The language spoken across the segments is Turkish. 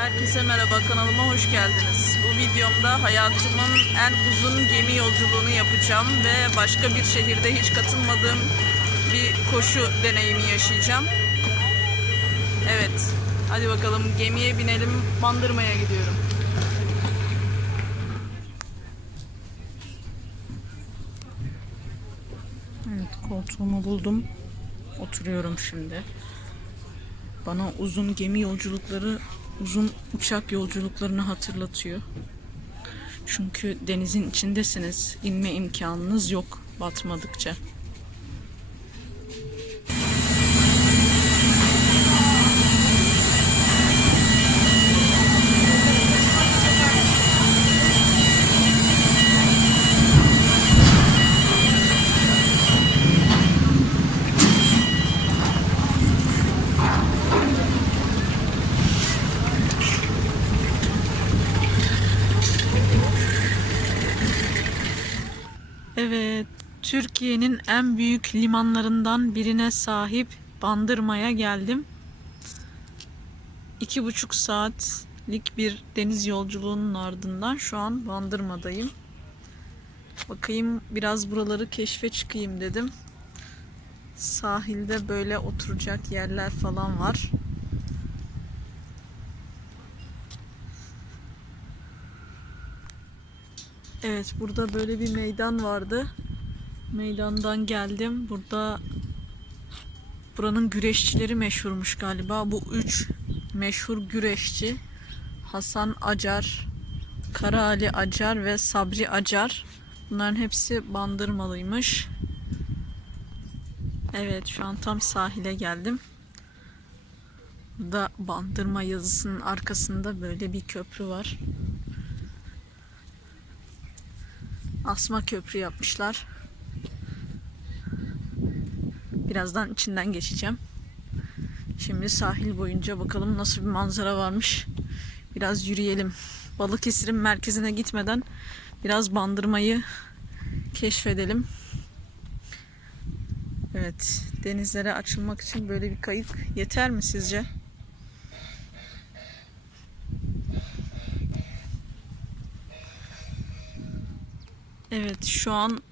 Herkese merhaba kanalıma hoş geldiniz. Bu videomda hayatımın en uzun gemi yolculuğunu yapacağım ve başka bir şehirde hiç katılmadığım bir koşu deneyimi yaşayacağım. Evet, hadi bakalım gemiye binelim, Bandırma'ya gidiyorum. Evet, koltuğumu buldum. Oturuyorum şimdi. Bana uzun gemi yolculukları, uzun uçak yolculuklarını hatırlatıyor. Çünkü denizin içindesiniz. İnme imkanınız yok batmadıkça. Türkiye'nin en büyük limanlarından birine sahip Bandırma'ya geldim. İki buçuk saatlik bir deniz yolculuğunun ardından şu an Bandırma'dayım. Bakayım biraz buraları keşfe çıkayım dedim. Sahilde böyle oturacak yerler falan var. Evet burada böyle bir meydan vardı. Meydandan geldim. Burada buranın güreşçileri meşhurmuş galiba. Bu üç meşhur güreşçi Hasan Acar, Kara Ali Acar ve Sabri Acar. Bunların hepsi bandırmalıymış. Evet şu an tam sahile geldim. Burada bandırma yazısının arkasında böyle bir köprü var. asma köprü yapmışlar. Birazdan içinden geçeceğim. Şimdi sahil boyunca bakalım nasıl bir manzara varmış. Biraz yürüyelim. Balıkesir'in merkezine gitmeden biraz bandırmayı keşfedelim. Evet, denizlere açılmak için böyle bir kayık yeter mi sizce? Evet şu an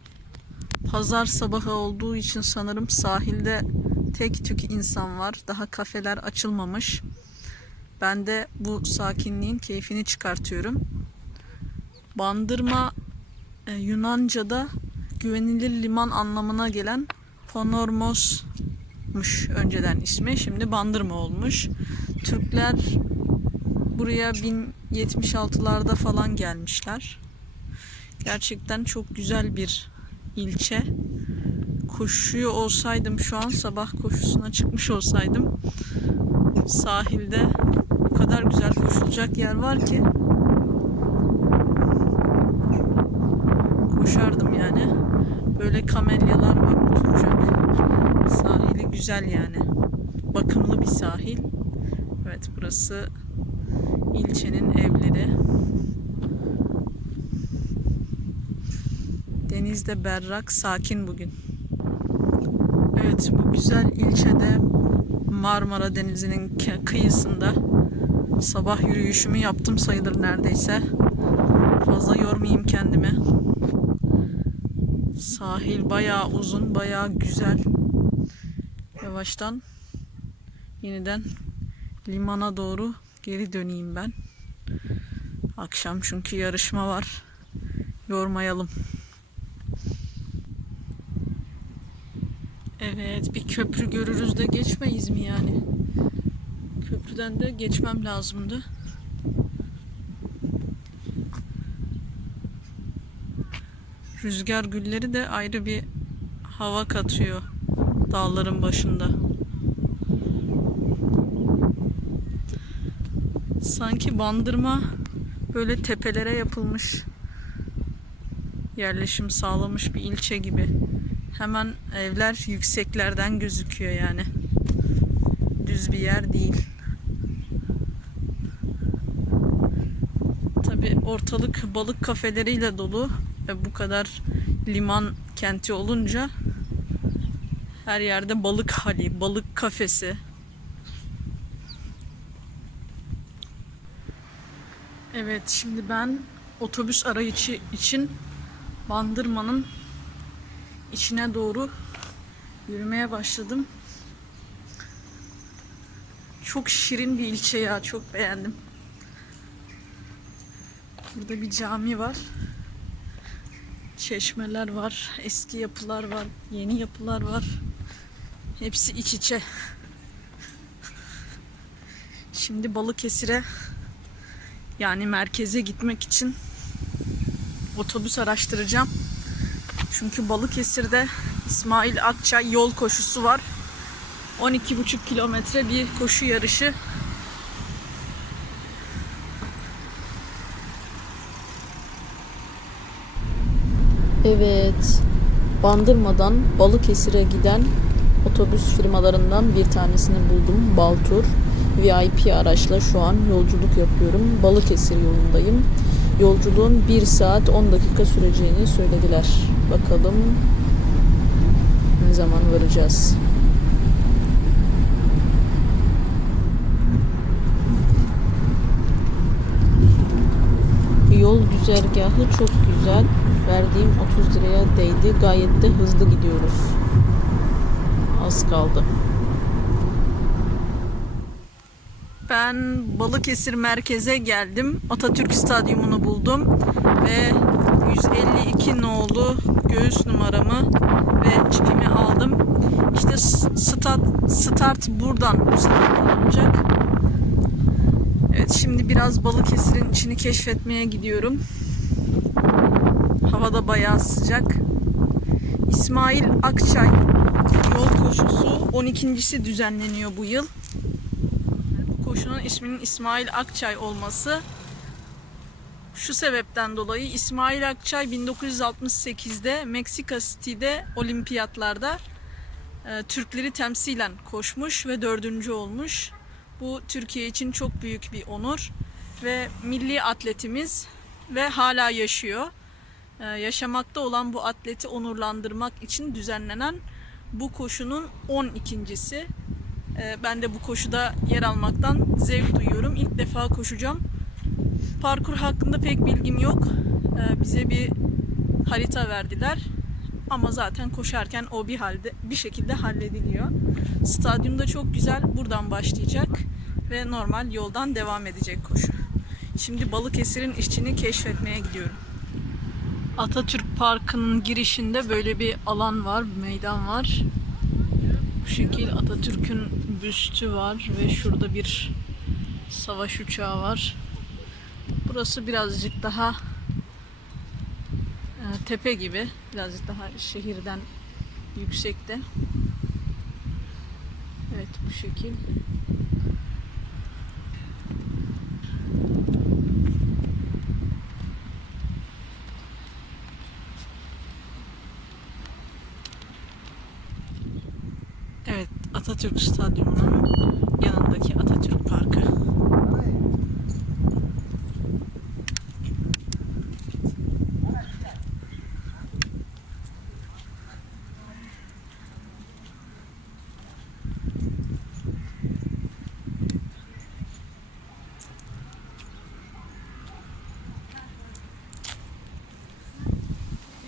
pazar sabahı olduğu için sanırım sahilde tek tük insan var. Daha kafeler açılmamış. Ben de bu sakinliğin keyfini çıkartıyorum. Bandırma e, Yunanca'da güvenilir liman anlamına gelen Panormos'muş önceden ismi. Şimdi Bandırma olmuş. Türkler buraya 1076'larda falan gelmişler. Gerçekten çok güzel bir ilçe. Koşuyor olsaydım şu an sabah koşusuna çıkmış olsaydım sahilde o kadar güzel koşulacak yer var ki koşardım yani. Böyle kamelyalar var oturacak. Sahili güzel yani. Bakımlı bir sahil. Evet burası ilçenin evleri. Deniz de berrak, sakin bugün. Evet, bu güzel ilçede Marmara Denizi'nin kıyısında sabah yürüyüşümü yaptım sayılır neredeyse. Fazla yormayayım kendimi. Sahil bayağı uzun, bayağı güzel. Yavaştan yeniden limana doğru geri döneyim ben. Akşam çünkü yarışma var. Yormayalım. Evet bir köprü görürüz de geçmeyiz mi yani? Köprüden de geçmem lazımdı. Rüzgar gülleri de ayrı bir hava katıyor dağların başında. Sanki bandırma böyle tepelere yapılmış yerleşim sağlamış bir ilçe gibi. Hemen evler yükseklerden gözüküyor yani. Düz bir yer değil. Tabi ortalık balık kafeleriyle dolu ve bu kadar liman kenti olunca her yerde balık hali, balık kafesi. Evet şimdi ben otobüs arayışı için Bandırma'nın içine doğru yürümeye başladım. Çok şirin bir ilçe ya çok beğendim. Burada bir cami var. Çeşmeler var, eski yapılar var, yeni yapılar var. Hepsi iç içe. Şimdi Balıkesir'e yani merkeze gitmek için otobüs araştıracağım. Çünkü Balıkesir'de İsmail Akçay yol koşusu var. 12,5 kilometre bir koşu yarışı. Evet. Bandırmadan Balıkesir'e giden otobüs firmalarından bir tanesini buldum. Baltur. VIP araçla şu an yolculuk yapıyorum. Balıkesir yolundayım. Yolculuğun 1 saat 10 dakika süreceğini söylediler. Bakalım ne zaman varacağız. Yol güzergahı çok güzel. Verdiğim 30 liraya değdi. Gayet de hızlı gidiyoruz. Az kaldı. Ben Balıkesir merkeze geldim. Atatürk Stadyumunu buldum ve 152 nolu göğüs numaramı ve çipimi aldım. İşte start, start buradan bu starttan olacak. Evet şimdi biraz Balıkesir'in içini keşfetmeye gidiyorum. Havada bayağı sıcak. İsmail Akçay yol koşusu 12.si düzenleniyor bu yıl. Bu koşunun isminin İsmail Akçay olması şu sebepten dolayı İsmail Akçay 1968'de Meksika City'de olimpiyatlarda e, Türkleri temsilen koşmuş ve dördüncü olmuş. Bu Türkiye için çok büyük bir onur ve milli atletimiz ve hala yaşıyor. Ee, yaşamakta olan bu atleti onurlandırmak için düzenlenen bu koşunun 12.si. Ee, ben de bu koşuda yer almaktan zevk duyuyorum. İlk defa koşacağım. Parkur hakkında pek bilgim yok. Ee, bize bir harita verdiler. Ama zaten koşarken o bir halde bir şekilde hallediliyor. Stadyumda çok güzel. Buradan başlayacak ve normal yoldan devam edecek koşu. Şimdi Balıkesir'in işçini keşfetmeye gidiyorum. Atatürk Parkı'nın girişinde böyle bir alan var, bir meydan var. Bu şekil Atatürk'ün büstü var ve şurada bir savaş uçağı var. Burası birazcık daha e, tepe gibi, birazcık daha şehirden yüksekte. Evet bu şekil. Evet, Atatürk Stadyumu'nun yanındaki Atatürk Parkı.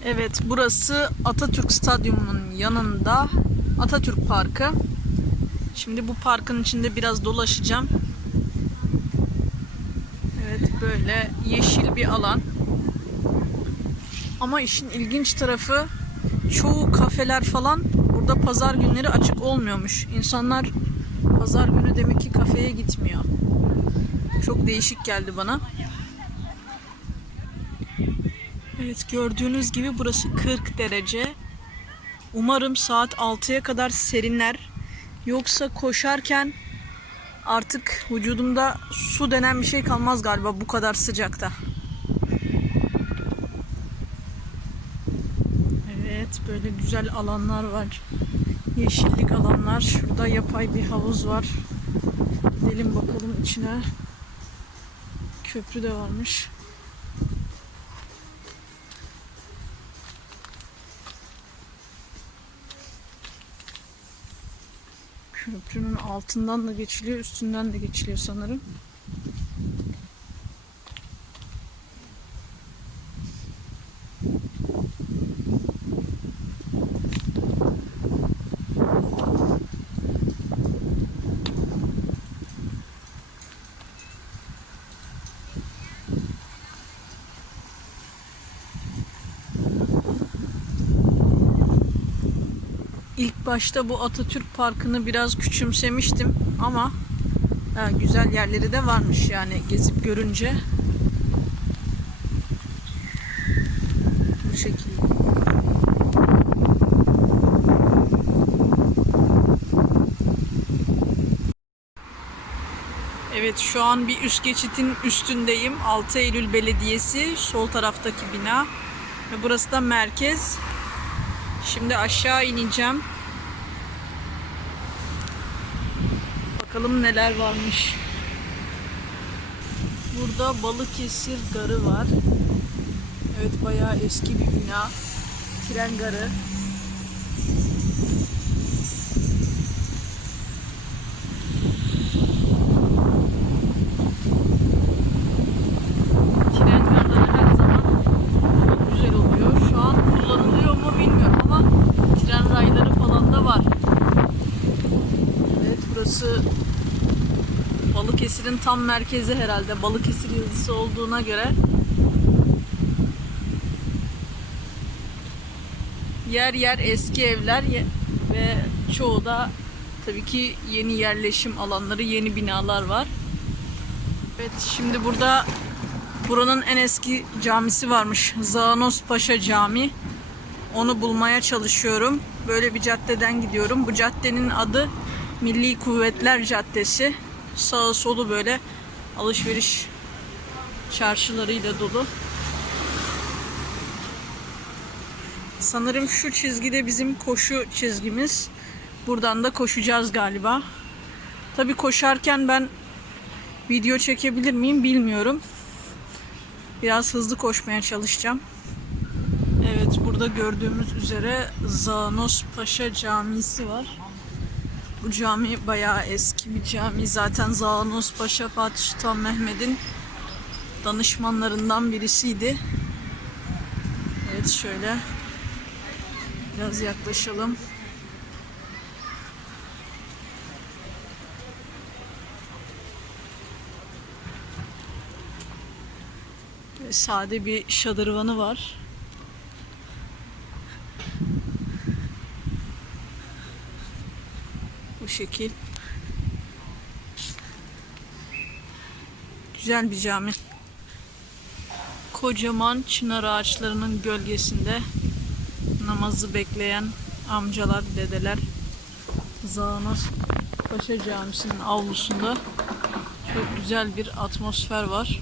Evet, burası Atatürk Stadyumu'nun yanında Atatürk Parkı. Şimdi bu parkın içinde biraz dolaşacağım. Evet, böyle yeşil bir alan. Ama işin ilginç tarafı çoğu kafeler falan burada pazar günleri açık olmuyormuş. İnsanlar pazar günü demek ki kafeye gitmiyor. Çok değişik geldi bana. Evet gördüğünüz gibi burası 40 derece. Umarım saat 6'ya kadar serinler. Yoksa koşarken artık vücudumda su denen bir şey kalmaz galiba bu kadar sıcakta. Evet böyle güzel alanlar var. Yeşillik alanlar. Şurada yapay bir havuz var. Gidelim bakalım içine. Köprü de varmış. Köprünün altından da geçiliyor, üstünden de geçiliyor sanırım. Başta bu Atatürk Parkı'nı biraz küçümsemiştim ama ha, güzel yerleri de varmış yani gezip görünce. Bu şekilde. Evet şu an bir üst geçitin üstündeyim. 6 Eylül Belediyesi sol taraftaki bina. Ve burası da merkez. Şimdi aşağı ineceğim. Bakalım neler varmış. Burada Balıkesir Garı var. Evet bayağı eski bir bina. Tren garı. Tren garları her zaman çok güzel oluyor. Şu an kullanılıyor mu bilmiyorum ama tren rayları falan da var. Evet burası Balıkesir'in tam merkezi herhalde. Balıkesir yazısı olduğuna göre. Yer yer eski evler ve çoğu da tabii ki yeni yerleşim alanları, yeni binalar var. Evet şimdi burada buranın en eski camisi varmış. Zağnos Paşa Camii. Onu bulmaya çalışıyorum. Böyle bir caddeden gidiyorum. Bu caddenin adı Milli Kuvvetler Caddesi. Sağı solu böyle alışveriş çarşılarıyla dolu. Sanırım şu çizgide bizim koşu çizgimiz. Buradan da koşacağız galiba. Tabii koşarken ben video çekebilir miyim bilmiyorum. Biraz hızlı koşmaya çalışacağım. Evet burada gördüğümüz üzere Zanos Paşa Camisi var. Bu cami bayağı eski bir cami. Zaten Zanos Paşa Fatih Sultan Mehmet'in danışmanlarından birisiydi. Evet şöyle biraz yaklaşalım. Sade bir şadırvanı var. Şekil. Güzel bir cami. Kocaman çınar ağaçlarının gölgesinde namazı bekleyen amcalar, dedeler Zağnos Paşa Camisi'nin avlusunda çok güzel bir atmosfer var.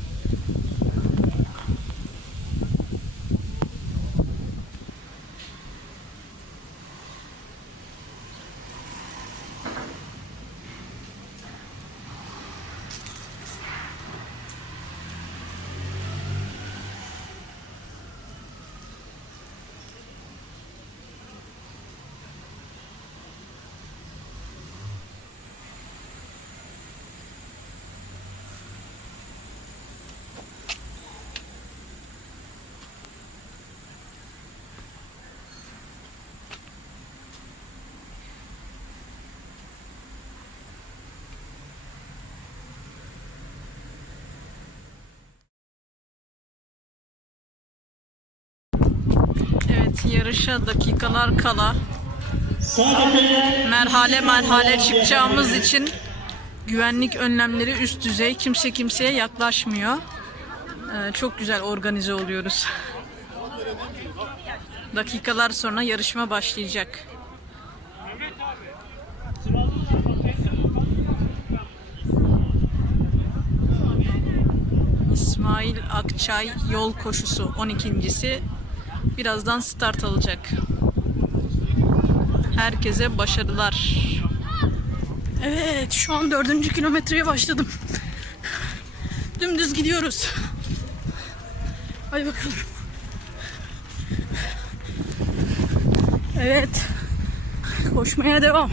Evet yarışa dakikalar kala merhale merhale çıkacağımız için güvenlik önlemleri üst düzey. Kimse kimseye yaklaşmıyor. Ee, çok güzel organize oluyoruz. Dakikalar sonra yarışma başlayacak. İsmail Akçay yol koşusu 12.si birazdan start alacak. Herkese başarılar. Evet şu an dördüncü kilometreye başladım. Dümdüz gidiyoruz. Hadi bakalım. Evet. Koşmaya devam.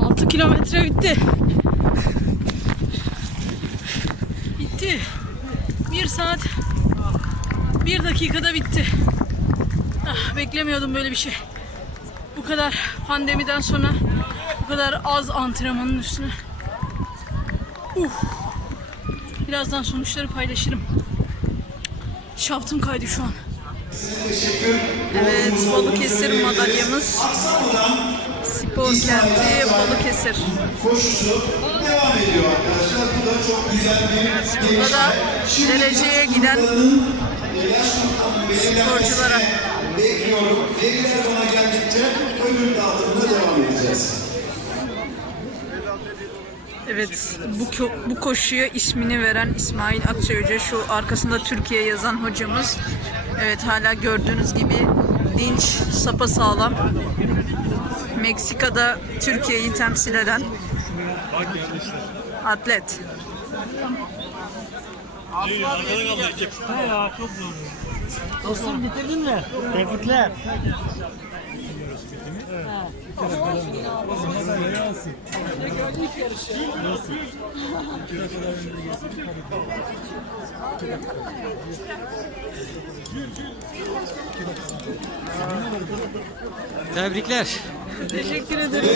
6 kilometre bitti. Bitti. 1 saat 1 dakikada bitti. Ah, beklemiyordum böyle bir şey. Bu kadar pandemiden sonra bu kadar az antrenmanın üstüne. Uh. Birazdan sonuçları paylaşırım. Şaftım kaydı şu an. Evet, Balıkesir madalyamız. Spor kenti Balıkesir. koşusu devam ediyor arkadaşlar. Bu da çok güzel bir Burada da dereceye giden sporculara. bekliyorum. Veriler bana geldikçe ödül dağıtımına devam edeceğiz. Evet, bu, bu koşuya ismini veren İsmail Akçay Hoca, şu arkasında Türkiye yazan hocamız. Evet, hala gördüğünüz gibi dinç, sapasağlam. Meksika'da Türkiye'yi temsil eden atlet. He ya çok zor. Dostum bitirdin mi? Tebrikler. Tebrikler. Teşekkür ederim.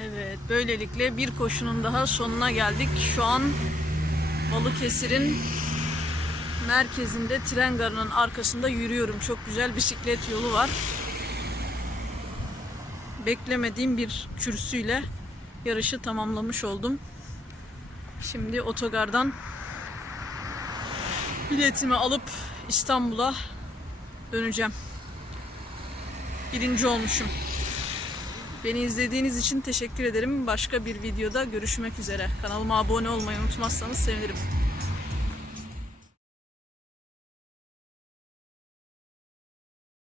Evet, böylelikle bir koşunun daha sonuna geldik. Şu an Balıkesir'in merkezinde tren garının arkasında yürüyorum. Çok güzel bisiklet yolu var. Beklemediğim bir kürsüyle yarışı tamamlamış oldum. Şimdi otogardan biletimi alıp İstanbul'a döneceğim. Birinci olmuşum. Beni izlediğiniz için teşekkür ederim. Başka bir videoda görüşmek üzere. Kanalıma abone olmayı unutmazsanız sevinirim.